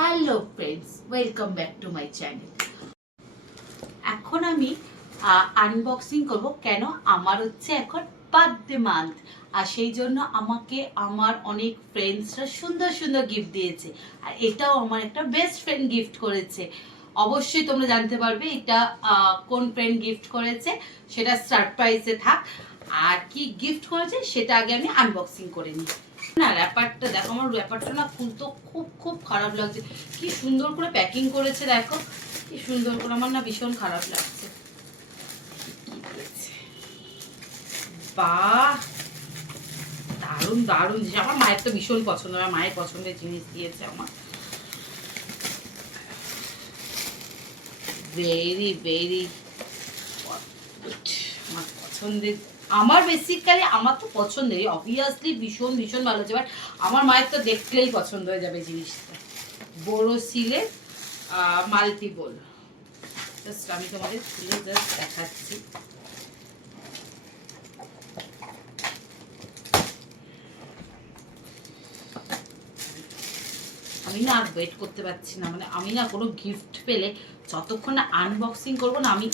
Hello friends, welcome back to my channel. এখন আমি unboxing করব। কেন? আমার হচ্ছে এখন বার্থডে মান্থ, আর সেই জন্য আমাকে আমার অনেক ফ্রেন্ডসরা সুন্দর সুন্দর গিফট দিয়েছে, আর এটাও আমার একটা বেস্ট ফ্রেন্ড গিফট করেছে। অবশ্যই তোমরা জানতে পারবে এটা কোন ফ্রেন্ড গিফট করেছে, সেটা সারপ্রাইজে থাক। আর কি গিফট করেছে সেটা আগে আমি আনবক্সিং করে নিই। না, র্যাপারটা দেখো, আমার র্যাপারটা না খুলতে খুব খুব খারাপ লাগছে। কি সুন্দর করে প্যাকিং করেছে, দেখো কি সুন্দর করে, আমার না ভীষণ খারাপ লাগছে। বাহ, দারুণ দারুণ জিনিস। আমার মায়ের তো ভীষণ পছন্দ, আমার মায়ের পছন্দের জিনিস দিয়েছে আমার। ভেরি ভেরি আমার পছন্দের। আমার বেসিক্যালি আমার তো পছন্দের, অবভিয়াসলি ভীষণ ভীষণ ভালো আছে, বাট আমার মায়ের তো দেখলেই পছন্দ হয়ে যাবে জিনিসটা। বোরোসিলের মাল্টিবল। জাস্ট আমি তোমাদের খুলে জাস্ট দেখাচ্ছি। আমি না আর ওয়েট করতে পারছি না, মানে আমি না কোনো গিফট পেলে যতক্ষণ না আনবক্সিং করবো না, আমি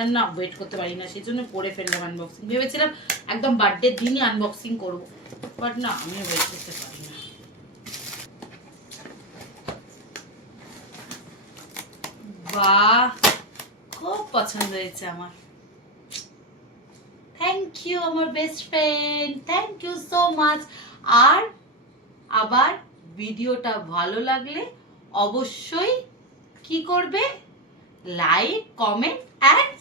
আর না ওয়েট করতে পারি না। সেই জন্য করে ফেললাম আনবক্সিং। ভেবেছিলাম একদম বার্থডের দিনই আনবক্সিং করবো, বাট না, আমি ওয়েট করতে পারি না। বাহ, খুব পছন্দ হয়েছে আমার। থ্যাংক ইউ আমার best friend, thank you so much. আর আবার ভিডিওটা ভালো লাগলে অবশ্যই কি করবে, লাইক, কমেন্ট অ্যান্ড